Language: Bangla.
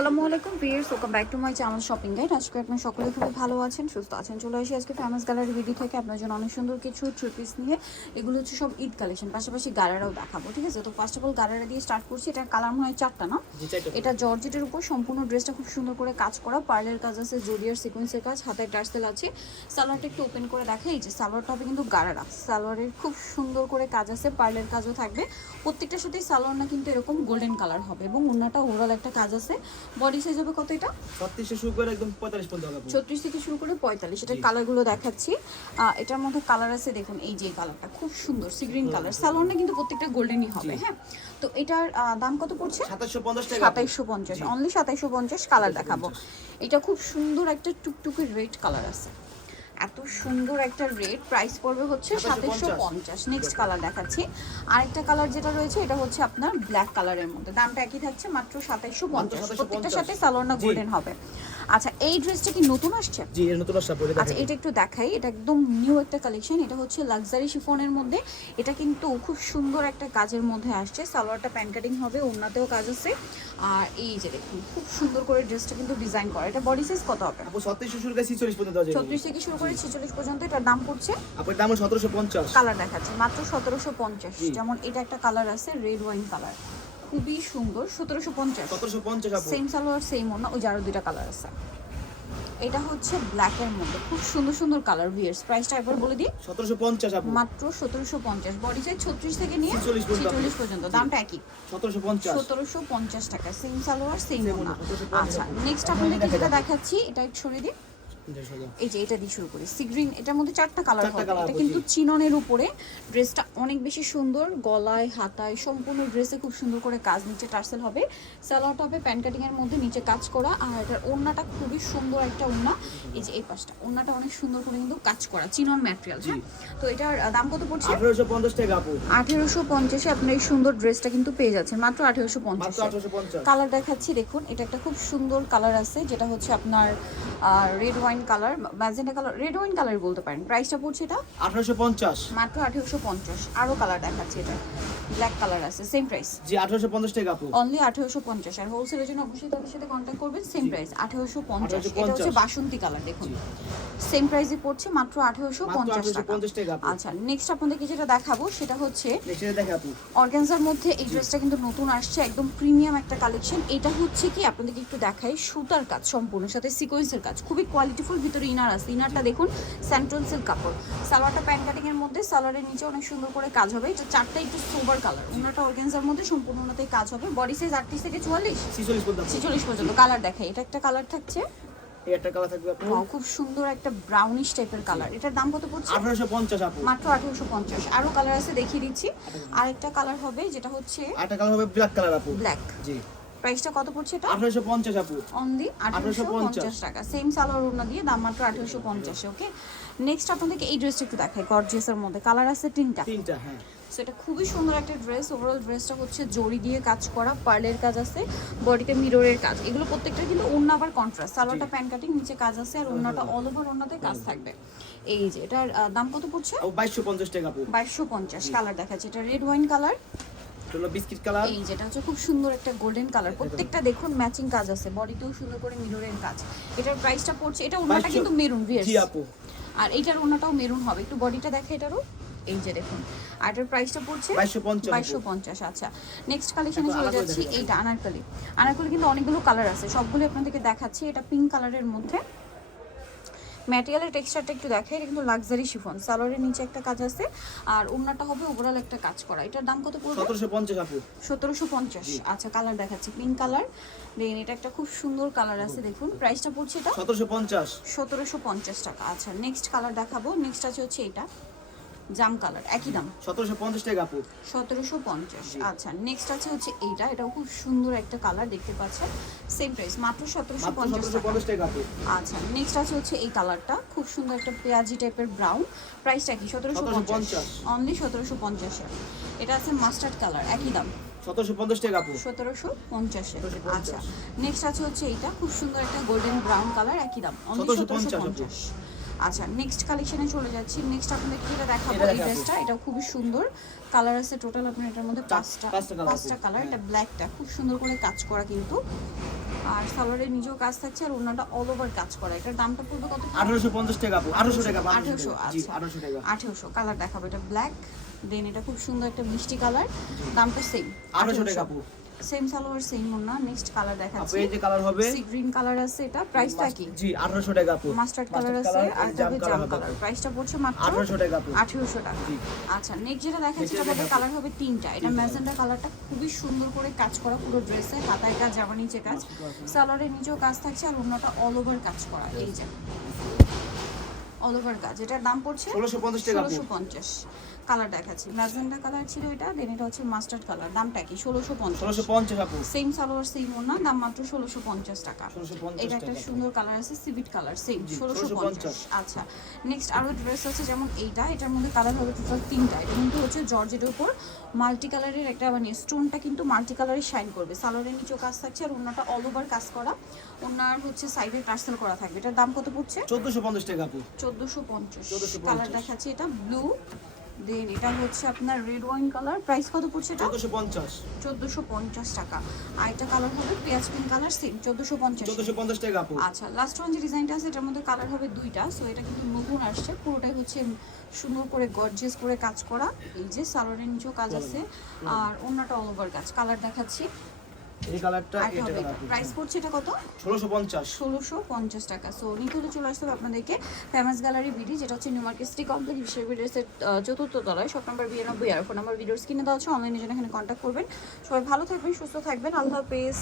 আসসালামু আলাইকুম viewers, welcome back to my channel shopping guide. আজকে আপনারা সকলে খুবই ভালো আছেন, সুস্থ আছেন। চলে আসি আজকে ফেমাস গ্যালারি ভিডি থেকে আপনার জন্য অনেক সুন্দর কিছু থ্রি পিস নিয়ে। এগুলো হচ্ছে সব ঈদ কালেকশন, পাশাপাশি গারারাও দেখাবো, ঠিক আছে? তো ফার্স্ট অফ অল গারারা দিয়ে স্টার্ট করছি। এটার কালার মনে হয় চারটা না? এটা জর্জেটের উপর সম্পূর্ণ ড্রেসটা খুব সুন্দর করে কাজ করা, পার্লের কাজ আছে, জুডিয়ার সিকোয়েন্সের কাজ, হাতের টার্সেল আছে। সালোয়ারটা একটু ওপেন করে দেখা, এই যে সালোয়ারটা হবে কিন্তু গারারা। সালোয়ারের খুব সুন্দর করে কাজ আছে, পার্লের কাজও থাকবে। প্রত্যেকটার সাথেই সালোয়ার না কিন্তু এরকম গোল্ডেন কালার হবে এবং ওড়নাটা ওভারঅল একটা কাজ আছে। বডি সাইজ হবে কত এটা? 36 থেকে শুরু করে একদম 45 পর্যন্ত হবে। 36 থেকে শুরু করে 45। এটার কালারগুলো দেখাচ্ছি। এটার মধ্যে কালার আছে, দেখুন এই যে কালারটা খুব সুন্দর সি গ্রিন কালার। সালোয়ারটা কিন্তু প্রত্যেকটা গোল্ডেনই হবে। হ্যাঁ, তো এটার দাম কত পড়ছে? 2750 টাকা। 2750, অনলি 2750। কালার দেখাবো। এটা খুব সুন্দর একটা টুকটুকে রেড কালার আছে, এত সুন্দর একটা রেড। প্রাইস পড়বে হচ্ছে 2750। নেক্সট কালার দেখাচ্ছি। আরেকটা কালার যেটা রয়েছে এটা হচ্ছে আপনার ব্ল্যাক কালারের মধ্যে, দামটা একই থাকছে, মাত্র 2750। প্রত্যেকটার সাথে সালোয়ারটা গোল্ডেন হবে। আচ্ছা, এই ড্রেসটা কি নতুন আসছে? জি, এর নতুন আসছে পরে দেখাই। আচ্ছা, এটা একটু দেখাই। এটা একদম নিউ একটা কালেকশন। এটা হচ্ছে লাক্সারি শিফনের মধ্যে। এটা কিন্তু খুব সুন্দর একটা কাজের মধ্যে আসছে। সালোয়ারটা প্যান্ট কাটিং হবে, ওড়নাতেও কাজ আছে। আর এই যে দেখুন খুব সুন্দর করে ড্রেসটা কিন্তু ডিজাইন করা। এটা বডি সাইজ কত হবে? আপু 36 থেকে শুরু করে 46 পর্যন্ত আছে। 36 থেকে শুরু করে 46 পর্যন্ত। এটার দাম পড়ছে, আপনার দাম 1750। কালার দেখাচ্ছি, মাত্র 1750। যেমন এটা একটা কালার আছে রেড ওয়াইন কালার, খুবই সুন্দর। 1750। 1750 আপু। সেম সালোয়ার সেম ওড়না, ওই যে আরো দুইটা কালার আছে। এটা হচ্ছে ব্ল্যাকের মধ্যে, খুব সুন্দর সুন্দর কালার। ভিয়ার্স প্রাইসটা একবার বলে দিই, 1750 আপু। মাত্র 1750। বডি সাইজ 36 থেকে নিয়ে 46 পর্যন্ত। দামটা একই, 1750। 1750 টাকা। সেম সালোয়ার সেম ওড়না। আচ্ছা, নেক্সট আপনাদেরকে যেটা দেখাচ্ছি, এটা একটু সরিয়ে দিই। এই যে এটা দিয়ে শুরু করি, সি গ্রিন। এটার মধ্যে চারটা কালার হবে। এটা কিন্তু চিননের উপরে। ড্রেসটা অনেক বেশি সুন্দর, গলায় হাতায় সম্পূর্ণ ড্রেসে খুব সুন্দর করে কাজ। নিচে টার্সেল হবে, সালোয়ারটা হবে প্যান্ট কাটিং এর মধ্যে, নিচে কাজ করা। আর এটার ওড়নাটা খুবই সুন্দর একটা ওড়না। এই যে এই পাশটা ওড়নাটা অনেক সুন্দর করে কিন্তু কাজ করা, চিনন ম্যাটেরিয়াল। হ্যাঁ, তো এটার দাম কত পড়ছে? 1850 টাকা আপু। 1850 এ আপনার এই সুন্দর ড্রেসটা কিন্তু পেয়ে যাচ্ছেন মাত্র 1850। মাত্র 1850। কালার দেখাচ্ছি, দেখুন এটা একটা খুব সুন্দর কালার আছে, যেটা হচ্ছে আপনার red wine colour, magenta colour, red wine colour বলতে পারেন। প্রাইসটা পড়ছে এটা 1850। মাত্র 1850। আরো কালার দেখাচ্ছি, এটা ব্ল্যাক কালার আছে, সেম প্রাইস। জি, 1850 টাকা আপু। অনলি 1850। আর হোলসেলের জন্য অবশ্যই তাদের সাথে কন্ট্যাক্ট করবেন। Same price 1850। এটা হচ্ছে বাসন্তী কালার, দেখুন সেম প্রাইসে পড়ছে, মাত্র 1850 টাকা। আচ্ছা, নেক্সট আপনাদেরকে যেটা দেখাবো সেটা হচ্ছে অর্গানজার মধ্যে। এই ড্রেসটা কিন্তু নতুন আসছে, একদম প্রিমিয়াম একটা কালেকশন। এটা হচ্ছে কি আপনাদেরকে একটু দেখাই, সুতার কাজ সম্পূর্ণ, সাথে সিকোয়েন্সের কাজ, খুবই কোয়ালিটিফুল। ভিতরে ইনার আছে, ইনারটা দেখুন স্যান্টন সিল্ক কাপড়। সালোয়ারটা প্যান্ট কাটিং এর মধ্যে, সালোয়ারের নিচে অনেক সুন্দর করে কাজ হবে। এটা চারটা একটু সোবার কালার। ওনাটা অর্গানজার মধ্যে সম্পূর্ণটাই কাজ হবে। বডি সাইজ 38 থেকে 46 পর্যন্ত। কালার দেখাই, এটা একটা কালার থাকছে, এই একটা কালার থাকবে আপু। খুব সুন্দর একটা ব্রাউনিশ টাইপের কালার। এটার দাম কত পড়ছে? 1850 আপু। মাত্র 1850। আরো কালার আছে, দেখিয়ে দিচ্ছি। আরেকটা কালার হবে, যেটা হচ্ছে আরেকটা কালার হবে ব্ল্যাক কালার আপু। ব্ল্যাক। জি, প্রাইসটা কত পড়ছে এটা? 1850 আপু। অনলি 1850 টাকা। সেম সালোয়ার ওড়না দিয়ে, দাম মাত্র 1850। ওকে, নেক্সট আপনাদেরকে এই ড্রেসটা একটু দেখাই। গর্জিয়াসের মধ্যে কালার আছে তিনটা। হ্যাঁ। সো এটা খুবই সুন্দর একটা ড্রেস। ওভারঅল ড্রেসটা হচ্ছে জরি দিয়ে কাজ করা, পার্লের কাজ আছে, বডিতে মিররের কাজ। এগুলো প্রত্যেকটা কিন্তু ওড়না আবার কন্ট্রাস্ট। সালোয়ারটা প্যান্ট কাটিং, নিচে কাজ আছে, আর ওড়নাটা অল ওভার ওড়নাতে কাজ থাকবে। এই যে এটার দাম কত পড়ছে? 2250 টাকা আপু। 2250। কালার দেখাচ্ছে, এটা red wine colour, biscuit colour. এই যেটা হচ্ছে খুব সুন্দর একটা গোল্ডেন কালার। প্রত্যেকটা দেখুন ম্যাচিং কাজ আছে, বডিতেও সুন্দর করে মিররের কাজ। এটার প্রাইসটা পড়ছে, এটা ওড়নাটা কিন্তু মেরুন। জি আপু। আর এইটার ওড়নাটাও মেরুন হবে। একটু বডিটা দেখে এটারও, এই যে দেখুন। আর এটার প্রাইসটা পড়ছে 2250। আচ্ছা, নেক্সট কালেকশনে চলে যাচ্ছি। এইটা আনারকলি। আনারকলি কিন্তু অনেকগুলো কালার আছে, সবগুলো আপনাদেরকে দেখাচ্ছি। এটা পিঙ্ক কালারের মধ্যে। ম্যাটেরিয়ালের টেক্সচারটা একটু দেখে, এটা কিন্তু লাক্সারি শিফন। সালোয়ারের নিচে একটা কাজ আছে, আর ওড়নাটা হবে ওভারঅল একটা কাজ করা। এটার দাম কত পড়বে? 1750 আপু। 1750। আচ্ছা, কালার দেখাচ্ছি, পিঙ্ক কালার। দেন এটা একটা খুব সুন্দর কালার আছে, দেখুন। প্রাইসটা পড়ছে এটা 1750 টাকা। আচ্ছা, নেক্সট কালার দেখাবো। নেক্সট আছে হচ্ছে এটা জাম কালার, একই দাম 1750 টাকা আপু। 1750। আচ্ছা, নেক্সট আছে হচ্ছে এইটা। এটাও খুব সুন্দর একটা কালার, দেখতে পাচ্ছেন। সেম প্রাইস, মাত্র 1750 টাকা আপু। আচ্ছা, নেক্সট আছে হচ্ছে এই কালারটা, খুব সুন্দর একটা পেঁয়াজি টাইপের ব্রাউন। প্রাইসটা কি? 1750। অনলি 1750। এটা আছে মাস্টার্ড কালার, একই দাম 1750 টাকা আপু। 1750। আচ্ছা, নেক্সট আছে হচ্ছে এইটা, খুব সুন্দর একটা গোল্ডেন ব্রাউন কালার, একই দাম অনলি 1750। আচ্ছা, নেক্সট কালেকশনে চলে যাচ্ছি। নেক্সট আপনাদের যেটা দেখাবো, এই ড্রেসটা, এটা খুবই সুন্দর। কালার আছে টোটাল আপনার এটার মধ্যে পাঁচটা পাঁচটা colour পাঁচটা আছে। কালার। হ্যাঁ। এটা ব্ল্যাকটা খুব সুন্দর করে কাজ করা কিন্তু, আর সালোয়ারের নিজেও কাজ থাকছে আর ওনাটা অল ওভার কাজ করা। এটার দামটা পড়বে কত? 1850 টাকা আপু, 1800 টাকা, 1800, 1800 জি, আচ্ছা 1800 টাকা, 1800। কালার দেখাবো, এটা ব্ল্যাক, দেন এটা খুব সুন্দর একটা মিষ্টি কালার, দামটা সেম 1800 টাকা আপু। সেম সালোয়ার সেম ওনা। নেক্সট কালার আপু দেখাচ্ছি, এই যে কালার হবে সি গ্রিন কালার আছে, এটা প্রাইসটা কি? জি 1800 টাকা আপু। মাস্টার্ড কালার আছে আর এটা হবে জাম কালার, প্রাইসটা পড়ছে মাত্র 1800 টাকা আপু। 1800 টাকা। জি। আচ্ছা নেক্সট যেটা দেখাচ্ছি এটা হবে কালার হবে তিনটা। এটা ম্যাজেন্ডা কালারটা খুবই সুন্দর করে কাজ করা পুরো ড্রেসে, হাতায় কাজ, জামা নিচে কাজ, সালোয়ারের নিচেও কাজ থাকছে আর ওনাটা অল ওভার কাজ করা, এই যে অল ওভার কাজ। এটার দাম পড়ছে 1650 টাকা আপু। 1650। কালার দেখাচ্ছি, ম্যাজেন্ডা কালার ছিল এটা, দেন এটা হচ্ছে মাস্টার্ড কালার, দামটা কি? 1650। 1650 আপু। সেম সালোয়ার সেম ওনা, দাম মাত্র 1650 টাকা। 1650 এটা একটা টাকা। সুন্দর কালার আছে, সিভিট কালার, সেম জি, 1650। আচ্ছা নেক্সট আরো ড্রেস আছে যেমন এইটা, এটার মধ্যে কালার হবে টোটাল তিনটা। এটা কিন্তু হচ্ছে জর্জেটের উপর মাল্টি কালারের একটা মানে স্টোনটা কিন্তু মাল্টি কালারে শাইন করবে, সালোয়ারের নিচেও কাজ থাকছে আর ওনাটা অল ওভার কাজ করা, ওনার হচ্ছে সাইডে টার্সেল করা থাকবে। এটার দাম কত পড়ছে? 1450 টাকা আপু। 1450। 1450 কালার দেখাচ্ছি, এটা ব্লু, দেন এটা হচ্ছে আপনার রেড ওয়াইন কালার, প্রাইস কত পড়ছে এটা? 1450। 1450 টাকা। আর এটা কালার হবে পেঁয়াজ পিঙ্ক কালার, সেম 1450। 1450 টাকা আপু। আচ্ছা লাস্ট ওয়ান যে ডিজাইনটা আছে এটার মধ্যে কালার হবে দুইটা, সো এটা কিন্তু নতুন আসছে, পুরোটাই হচ্ছে সুন্দর করে গর্জিয়াস করে কাজ করা, এই যে সালোয়ারের নিচেও কাজ আছে আর ওন্নাটা অল ওভার কাজ। কালার দেখাচ্ছি, এই কালারটা আর এটা এটা হবে কালার আপু। প্রাইস পড়ছে এটা কত? 1650। 1650 টাকা। সো নিতে হলে চলে আসতে হবে আপনাদেরকে ফেমাস গ্যালারি বিডি, যেটা হচ্ছে নিউ মার্কেট সিটি কমপ্লেক্স বিশ্ববিদ্যালয়ের চতুর্থ তলায়, শপ নাম্বার 92। আর ফোন নাম্বার ভিডিওর স্ক্রিনে দেওয়া আছে, অনলাইনে জন্য এখানে কন্ট্যাক্ট করবেন। সবাই ভালো থাকবেন, সুস্থ থাকবেন, আল্লাহ হাফেজ।